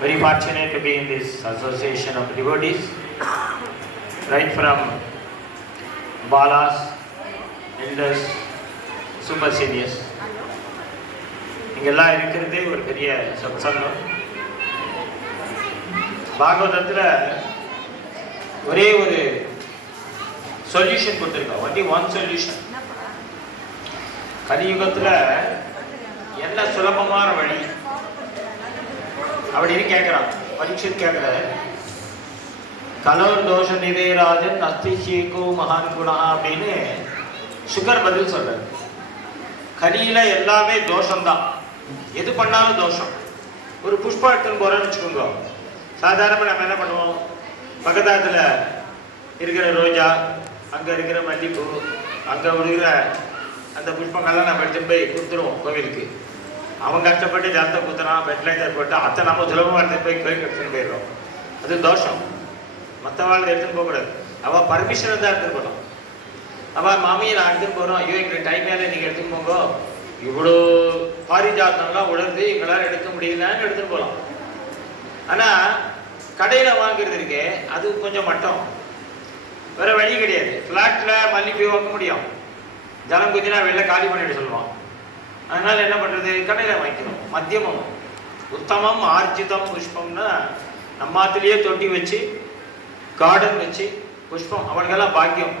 Very fortunate to be in this association of devotees, right from Balas, elders, super seniors. இங்கெல்லாம் இருக்கிறதே ஒரு பெரிய சத்சங்கம். பாகவதத்தில் ஒரே ஒரு சொல்யூஷன் கொடுத்துருக்கோம். Only one solution. கலியுகத்தில் என்ன சுலபமான வழி அப்படின்னு கேட்குறான். பரீட்சித் கேட்குறாரு, கலோர் தோஷ நிதேராஜன் அஸ்திஷேகோ மகான் குணா அப்படின்னு சுகர் பதில் சொல்றாரு. கலியில எல்லாமே தோஷம்தான், எது பண்ணாலும் தோஷம். ஒரு புஷ்பம் எடுத்துன்னு போறோன்னு வச்சுக்கோங்க. சாதாரணமாக நம்ம என்ன பண்ணுவோம், பக்கத்தாத்துல இருக்கிற ரோஜா, அங்க இருக்கிற மல்லிப்பூ, அங்க இருக்கிற அந்த புஷ்பங்கள்லாம் நம்ம எடுத்துட்டு போய் கொடுத்துருவோம் கோவிலுக்கு. அவன் கஷ்டப்பட்டு ஜலத்தை குத்துறான், வெட்டிலைட்டர் போட்டு அத்தை நம்ம சுலபமாக எடுத்துட்டு போய் கோயிலுக்கு எடுத்துன்னு போயிடுறோம். அது தோஷம். மற்றவாள் எடுத்துன்னு போகக்கூடாது. அவள் பர்மிஷனை தான் எடுத்துன்னு போகணும். அவள் மாமியை நான் எடுத்துன்னு போகிறோம், ஐயோ எங்களுக்கு டைம் மேலே நீங்கள் எடுத்துன்னு போங்க, இவ்வளோ பாரிஜாத்தம்லாம் உணர்ந்து எங்களால் எடுக்க முடியலன்னு எடுத்துன்னு போகலாம். ஆனால் கடையில் வாங்குறது இருக்கே அது கொஞ்சம் மட்டம், வேற வழி கிடையாது. ஃப்ளாட்டில் மல்லிப்பூ வாங்க முடியும், ஜலம் குத்தினா வெளில காலி பண்ணிட்டு சொல்லுவான். அதனால என்ன பண்ணுறது, கடையில் வாங்கிக்கிறோம். மத்தியமம் உத்தமம் ஆர்ஜிதம் புஷ்பம்னா நம்மாத்திலேயே தொட்டி வச்சு கார்டன் வச்சு புஷ்பம், அவனுக்கெல்லாம் பாக்கியம்.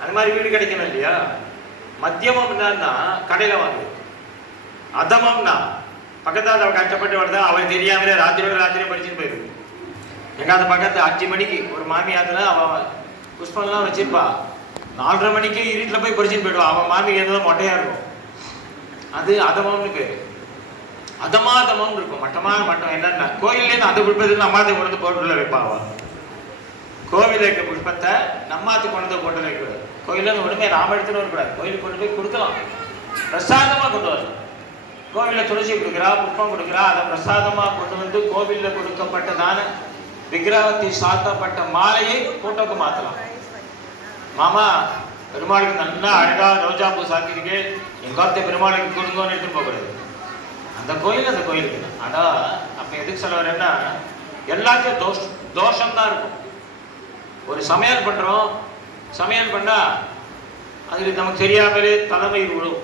அது மாதிரி வீடு கிடைக்கணும் இல்லையா. மத்தியமம் என்னன்னா கடையில் வாங்குது. அதமம்னா பக்கத்தால் அவன் கஷ்டப்பட்டு வருதா, அவன் தெரியாமலே ராத்திரியோட ராத்திரியே படிச்சுட்டு போயிருக்கு. எங்காவது பக்கத்து 5 மணிக்கு ஒரு மாமியாத்துல அவன் புஷ்பம்லாம் வச்சிருப்பா, 4:30 மணிக்கு இருட்டில் போய் படிச்சுட்டு போயிடுவான். அவன் மாமி ஏதோ மொட்டையா இருக்கும். அது அதமம்னு பேரு. அதமாதமம் இருக்கும், மட்டமான மட்டம். என்னன்னா கோயிலேருந்து அந்த புஷ்பத்துக்கு நம்மாத்து கொண்டு வந்து போட்டுல வைப்பாங்க. கோவிலில் இருக்க புஷ்பத்தை நம்மாத்து கொண்டு வந்து போட்டு வைக்கூடாது. கோயிலேருந்து ஒன்றுமே நாம எடுத்துன்னு வரக்கூடாது. கோயிலுக்கு கொண்டு போய் கொடுக்கலாம், பிரசாதமாக கொண்டு வரணும். கோவிலில் துளசி கொடுக்குறா, புஷ்பம் கொடுக்குறா, அதை பிரசாதமாக கொண்டு வந்து கோவிலில் கொடுக்கப்பட்டதான விக்கிரகத்தை சாத்தப்பட்ட மாலையை போட்டோக்கு மாற்றலாம். மாமா பெருமாளுக்கு நல்லா அழகா ரோஜா பூ சாத்திருக்கு, எங்காத்த பெருமாளுக்கு கொடுங்கன்னு எடுத்துன்னு போகிறது. அந்த கோயில் அந்த கோயிலுக்கு தான். ஆனால் அப்போ எதுக்கு சொல்ல வரேன்னா, எல்லாத்தையும் தோஷம்தான் இருக்கும். ஒரு சமையல் பண்ணுறோம், சமையல் பண்ணால் அதில் நமக்கு தெரியாமலே தலைமயிர் விழும்,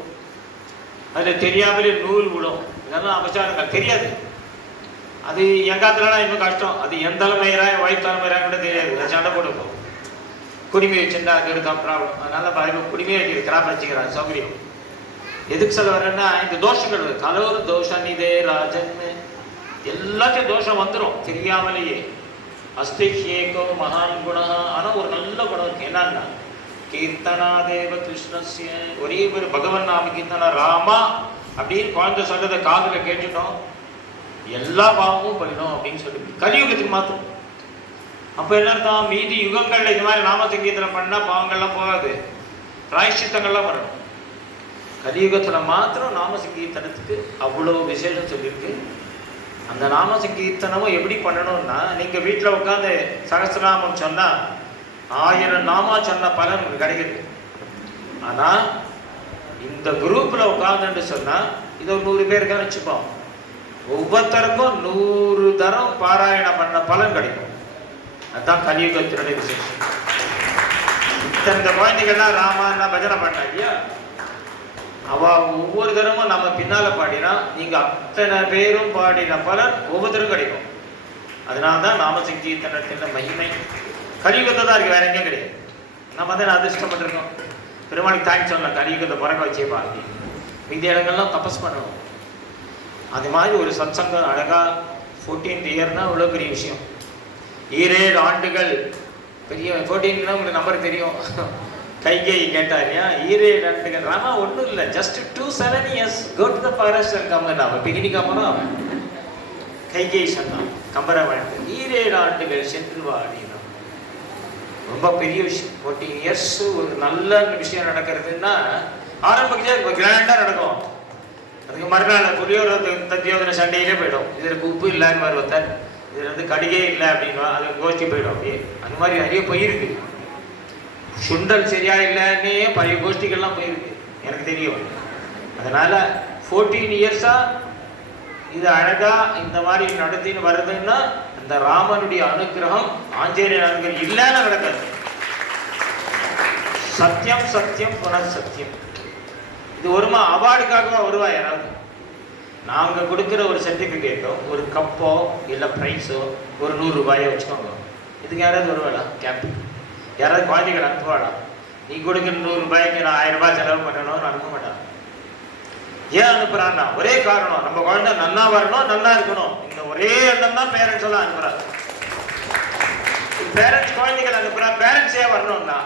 அதில் தெரியாமலே நூல் விழும். இதெல்லாம் அபச்சாரங்கள் தெரியாது. அது எங்காத்துலனா இன்னும் கஷ்டம். அது எந்த தலைமயிராக வயிற்று தலைமயிராக கூட தெரியாது. சண்டை போடுவோம். குடிமை வச்சுருந்தா அது இருக்கா ப்ராப்ளம். அதனால பாருங்க, குடிமையை வைக்கிற கிராப் வச்சுக்கிறாங்க, சௌகரியம். எதுக்கு சொல்ல வரேன்னா, இந்த தோஷங்கள் கலோர் தோஷ நிதே ராஜன், எல்லாத்தையும் தோஷம் வந்துடும் தெரியாமலேயே. அஸ்திஷேகோ மகான் குணா. ஆனால் ஒரு நல்ல குணம் இருக்கு. என்னன்னா கீர்த்தனா தேவ கிருஷ்ணஸ்ய, ஒரே ஒரு பகவன் நாம கீர்த்தனா ராமா அப்படின்னு குழந்தை சொல்றதை காதுல கேட்டுட்டோம், எல்லா பாவமும் போயிடும் அப்படின்னு சொல்லி கலியுகத்துக்கு மாத்திரம். அப்போ என்ன அர்த்தம், மீதி யுகங்கள்ல இது மாதிரி நாம சங்கீதனம் பண்ணா பாவங்கள்லாம் போகாது, பிராயஷ்சித்தங்கள்லாம் வரணும். கலியுகத்துல மாத்திரம் நாம சங்கீர்த்தனத்துக்கு அவ்வளோ விசேஷம் சொல்லியிருக்கு. அந்த நாம சங்கீர்த்தனமும் எப்படி பண்ணணும்னா, நீங்க வீட்டில் உட்காந்து சகஸ்ரநாமம் சொன்னா 1000 நாமா சொன்ன பலன் கிடைக்குது. ஆனா இந்த குரூப்ல உட்காந்துட்டு சொன்னா, இது ஒரு 100 பேருக்கு வச்சுப்போம், ஒவ்வொருத்தருக்கும் 100 தரம் பாராயணம் பண்ண பலன் கிடைக்கும். அதுதான் கலியுகத்தினுடைய விசேஷம். இந்த குழந்தைகள்லாம் ராமான்னா பஜனை பண்ண இல்லையா, அவ ஒவ்வொரு தரமும் நம்ம பின்னால பாடினா நீங்க அத்தனை பேரும் பாடின பலன் ஒவ்வொருத்தரும் கிடைக்கும். அதனால்தான் நாம சங்கீர்த்தனத்தின் மகிமை கலியுகத்தை தான் இருக்கு, வேற எங்கேயும் கிடையாது. நம்ம தான் அதிர்ஷ்டப்பட்டிருக்கோம். பெருமாளுக்கு தேங்க்ஸ் சொல்லலாம், கலியுகத்தை பிறக்க வச்சே பாருங்க. மீதி இடங்கள்லாம் தபஸ் பண்ணணும். அது மாதிரி ஒரு சத்சங்கம் அழகா 14th இயர்னா இவ்வளோ பெரிய விஷயம். 7 ஆண்டுகள் பெரிய 14னா உங்களுக்கு நம்பர் தெரியும். கைகை கேட்டாரியா 7 ஆண்டுகள். ராமா ஒன்றும் இல்லை, just 27 years go to the forest and come and அவன் பிகினிக்கு அப்புறம் கைகை சொன்னான் கம்பரை வாழ்க்கை 7 ஆண்டுகள் சென்று வாடினான். ரொம்ப பெரிய விஷயம். 14 years ஒரு நல்ல விஷயம் நடக்கிறதுன்னா ஆரம்பிச்சா கிராண்டா நடக்கும். அதுக்கு மறுநாள் புரியோர தத்தியோதன சண்டையிலே போயிடும். இதற்கு உப்பு இல்லான்னு மாதிரி ஒருத்தர், இதுல வந்து கடிகே இல்லை அப்படின்னா அது கோஷ்டி போயிடும். அப்படியே அந்த மாதிரி நிறைய போயிருக்கு. சுண்டல் சரியா இல்லைன்னே பழைய கோஷ்டிகள்லாம் போயிருக்கு, எனக்கு தெரியும். அதனால 14 years இது அழகா இந்த மாதிரி நடத்தின்னு வருதுன்னா இந்த ராமனுடைய அனுகிரகம், ஆஞ்சநேயர் அனுகிரகம் இல்லைன்னு நடக்காது. சத்தியம் சத்தியம் புனர் சத்தியம். இது ஒருமா அவார்டுக்காகவா வருவா யாராவது? நாங்கள் கொடுக்குற ஒரு சர்டிஃபிகேட்டோ ஒரு கப்போ இல்லை ப்ரைஸோ ஒரு 100 ரூபாயோ வச்சுக்கோங்க, இதுக்கு யாராவது வருவாளா? கேம்ப் யாராவது குழந்தைகள் அனுப்புவாளா? நீ கொடுக்குற 100 ரூபாய்க்கு நான் 1000 ரூபாய் செலவு பண்ணணும்னு அனுப்ப மாட்டான். ஏன் அனுப்புறான்னா ஒரே காரணம், நம்ம குழந்தை நன்னா வரணும், நல்லா இருக்கணும். இந்த ஒரே எண்ணம் தான் பேரண்ட்ஸ் எல்லாம் அனுப்புறாரு. பேரண்ட்ஸ் குழந்தைகள் அனுப்புறா, பேரண்ட்ஸ் ஏன் வரணும்னா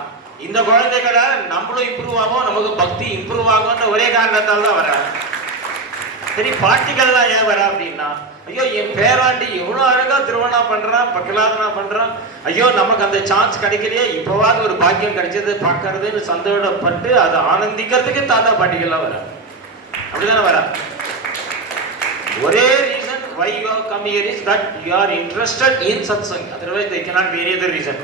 இந்த குழந்தைகளை நம்மளும் இம்ப்ரூவ் ஆகும், நமக்கு பக்தி இம்ப்ரூவ் ஆகும்ன்ற ஒரே காரணத்தால் தான் வர. சரி, பாட்டிகள்லாம் ஏன் வர அப்படின்னா, ஐயோ என் பேராண்டி எவ்வளோ அழகா திருவண்ணா பண்றான், பக்கலாதனா பண்றான், ஐயோ நமக்கு அந்த சான்ஸ் கிடைக்கலையே, இப்போவாது ஒரு பாக்கியம் கிடைச்சது பார்க்கறதுன்னு சந்தோஷப்பட்டு அதை ஆனந்திக்கிறதுக்கு தாத்தா பாட்டிகள்லாம் வர. அப்படிதானே வர. ஒரே reason why you have come here is that you are interested in satsang, otherwise there cannot be any other reason.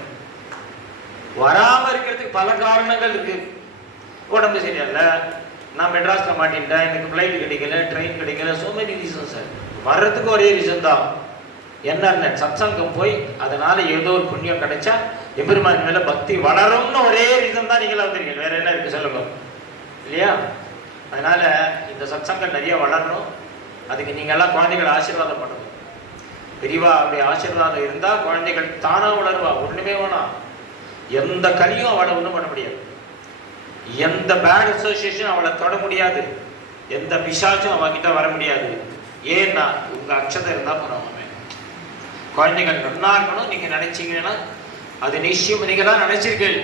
வராம இருக்கிறதுக்கு பல காரணங்கள் இருக்கு. உடம்பு சரியில்ல, நான் மெட்ராஸ்ல மாட்டின்ட்டேன், எனக்கு ஃப்ளைட் கிடைக்கல, ட்ரெயின் கிடைக்கல, so many reasons சார். வர்றதுக்கு ஒரே ரீசன் தான், என்னென்ன சத்சங்கம் போய் அதனால ஏதோ ஒரு புண்ணியம் கிடைச்சா எம்பெருமான் மேல பக்தி வளரும்னு ஒரே ரீசன் தான் நீங்களா வந்திருக்கீங்க. வேற என்ன இருக்கு சொல்லுங்க, இல்லையா? அதனால இந்த சத்சங்கம் நிறைய வளரணும். அதுக்கு நீங்கள்லாம் குழந்தைகள் ஆசீர்வாதம் பண்ணணும். பெரியவா அப்படி ஆசீர்வாதம் இருந்தா குழந்தைகள் தானா வளருவா. ஒண்ணுமே வேணாம், எந்த கலியும் அவளை ஒன்றும் பண்ண முடியாது, எந்த பேட் அசோசியேஷன் அவளை தொட முடியாது, எந்த பிசாச்சும் அவகிட்ட வர முடியாது. ஏன்னா உங்க அக்ஷதை இருந்தா போறோம். குழந்தைகள் நன்னா இருக்கணும் நீங்க நினைச்சீங்கன்னா அது நிச்சயம். நீங்க தான் நினைச்சிருக்கீங்க,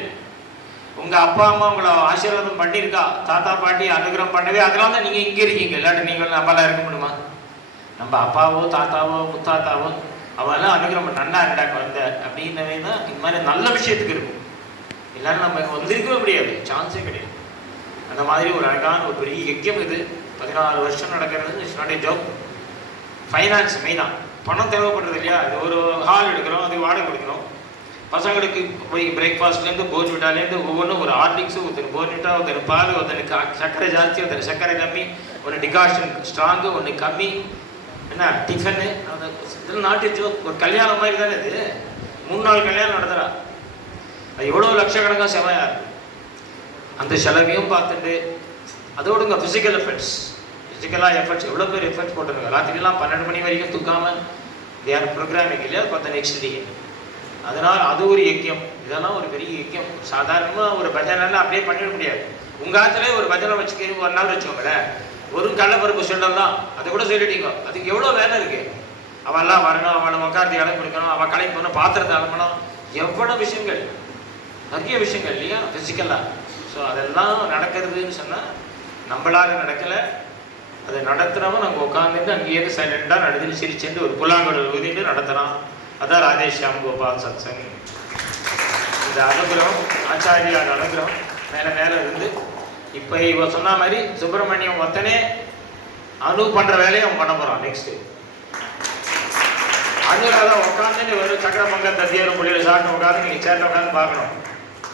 உங்க அப்பா அம்மா உங்களை ஆசீர்வாதம் பண்ணியிருக்கா, தாத்தா பாட்டி அனுகிரகம் பண்ணவே, அதனால தான் நீங்க இங்க இருக்கீங்க. இல்லாட்டி நீங்கள் நம்மளாம் இருக்க முடியுமா? நம்ம அப்பாவோ தாத்தாவோ முத்தாத்தாவோ அவெல்லாம் அனுகிரகம் நன்னா இருந்தா குழந்தை அப்படின்னவே தான் இந்த மாதிரி நல்ல விஷயத்துக்கு இருக்கும். எல்லாரும் நம்ம வந்திருக்கவே முடியாது, சான்ஸே கிடையாது. அந்த மாதிரி ஒரு அழகான ஒரு பெரிய யஜ்யம் இது. 16 வருஷம் நடக்கிறது. It's not a joke. Finance மெயினாக பணம் தேவைப்படுறது இல்லையா? இது ஒரு ஹால் எடுக்கிறோம், அது வாடகை கொடுக்குறோம். பசங்களுக்கு போய் பிரேக்ஃபாஸ்ட்லேருந்து போர்ன்விட்டாலேருந்து ஒவ்வொன்றும் ஒரு ஹார்லிக்ஸு, ஒருத்தர் போர்ன்விட்டா, ஒருத்தர் பால், ஒருத்தருக்கு சர்க்கரை ஜாஸ்தி, ஒருத்தர் சர்க்கரை கம்மி, ஒன்று டிகாஷன் ஸ்ட்ராங்கு, ஒன்று கம்மி, என்ன டிஃபனு. அந்த இதெல்லாம் நாட்டு ஜோக். ஒரு கல்யாணம் மாதிரி தானே இது. 3 நாள் கல்யாணம் நடத்துகிறா, அது எவ்வளோ லட்சக்கணக்காக செலவாக இருக்குது. அந்த செலவையும் பார்த்துட்டு அதோடுங்க ஃபிசிக்கல் எஃபர்ட்ஸ், ஃபிசிக்கலாக எஃபர்ட்ஸ் எவ்வளோ பேர் எஃபர்ட்ஸ் போட்டுருங்க. ராத்திரிலாம் 12 மணி வரைக்கும் தூக்காமல் தே ஆர் ப்ரோக்ராமிங் இல்லையா பார்த்த நெக்ஸ்ட் டே. அதனால் அது ஒரு யக்கியம். இதெல்லாம் ஒரு பெரிய யக்கியம். சாதாரணமாக ஒரு பஜனை அப்படியே பண்ணிட முடியாது. உங்கள் ஆற்றுலேயே ஒரு பஜனை வச்சுக்க ஒரு நாள் வச்சுக்கோங்களேன், ஒரு கடலைப்பருப்பு சொல்லலாம், அதை கூட சொல்லிட்டீங்க. அதுக்கு எவ்வளோ வேலை இருக்குது. அவெல்லாம் வரணும், அவளை உட்காந்து இடம் கொடுக்கணும், அவள் கலைக்கு போகணும், பாத்திரத்தை அலம்பணும், எவ்வளோ விஷயங்கள், நிறைய விஷயங்கள் இல்லையா ஃபிசிக்கலாக. ஸோ அதெல்லாம் நடக்கிறதுன்னு சொன்னால் நம்மளால நடக்கலை, அதை நடத்துகிறவங்க நாங்கள் உட்காந்துட்டு அங்கேயே சைலண்டாக நடந்துட்டு சிரிச்சுட்டு ஒரு புல்லாங்கடல் ஊதிட்டு நடத்துகிறான். அதான் ராதேஷியாம் கோபால் சத்சங். இந்த அனுகிரகம், ஆச்சாரியார் அனுகிரகம் மேலே மேலே இருந்து இப்போ இவ சொன்ன மாதிரி சுப்பிரமணியம் ஒத்தனே அனு பண்ணுற வேலையை அவன் பண்ண போகிறான். நெக்ஸ்ட்டு அனுராதான் உட்காந்து வெறும் சக்கர பொங்கல் தத்தியாரும் முடியல சாப்பிட்டு உட்காந்து நீங்கள் சேர்ந்து உட்காந்து பார்க்கணும்.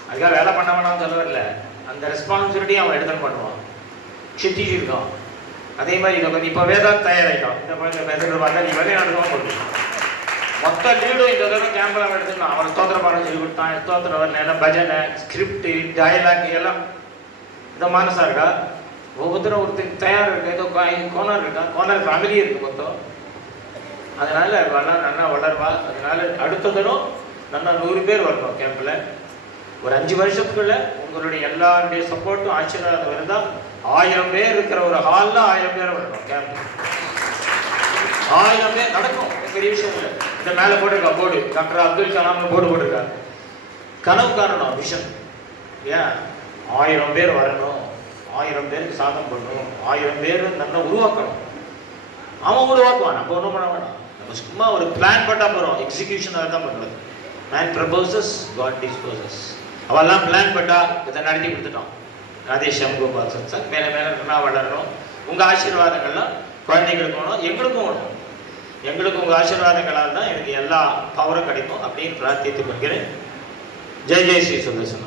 அதுக்காக வேலை பண்ண வேணாம்னு சொல்லவில்லை, அந்த ரெஸ்பான்சிபிலிட்டி அவன் எடுத்துன்னு பண்ணுவான். சித்தி இருக்கான். அதே மாதிரி இதை இப்போ வேதாந்த் தயாராகிட்டான். இந்த மாதிரி மெத்தட் பார்த்தா நீ வேலையை நடத்துவான் கொடுக்கும். மொத்த லீடும் இந்த தடவை கேம்பெல்லாம் எடுத்துக்கலாம். அவன் ஸ்தோத்திர பாடம் சொல்லி கொடுத்தான், ஸ்தோத்திர வர்ணனை, பஜனை, ஸ்கிரிப்டு, டயலாக் எல்லாம். இந்த மானசா இருக்கா, ஒவ்வொருத்தரும் ஒருத்தர் தயார் இருக்கு, ஏதோ கோனர் இருக்கா, கோனர் ஃபேமிலி இருக்கு மொத்தம். அதனால நல்லா வளர்வா. அதனால அடுத்த தரம் நல்லா 100 பேர் வரணும் கேம்பில். ஒரு 5 வருஷத்துக்குள்ள உங்களுடைய எல்லாருடைய சப்போர்ட்டும் ஆசீர்வாதம் இருந்தால் 1000 பேர் இருக்கிற ஒரு ஹாலில் 1000 பேர் வரணும் கேம்ப். 1000 பேர் நடக்கும், பெரிய விஷயம் இல்லை. இந்த மேலே போட்டிருக்கா board, doctor Abdul Kalam board போட்டிருக்கா. கனவு காரணம் விஷன். ஏன் 1000 பேர் வரணும், 1000 பேருக்கு சாதம் பண்ணணும், 1000 பேர் நல்லா உருவாக்கணும். அவன் உருவாக்குவான், நம்ம ஒன்றும் பண்ண வேண்டாம். நம்ம சும்மா ஒரு பிளான் பண்ணால் போகிறோம், எக்ஸிக்யூஷன் அதை தான் பண்ணுறது. Man proposes, God disposes. அவெல்லாம் பிளான் பண்ணா இதை நடத்தி கொடுத்துட்டோம். ராதேஷியாம் கோபால் சத்சங் மேலே மேலே நல்லா வளரணும். உங்கள் ஆசீர்வாதங்கள்லாம் குழந்தைங்களுக்கு வேணும், எங்களுக்கும் வேணும். எங்களுக்கு உங்கள் ஆசீர்வாதங்களால் தான் எனக்கு எல்லா பவரும் கிடைக்கும் அப்படின்னு பிரார்த்தித்துக் கொள்கிறேன். ஜெய் ஜெய் ஸ்ரீ சுதர்சன்.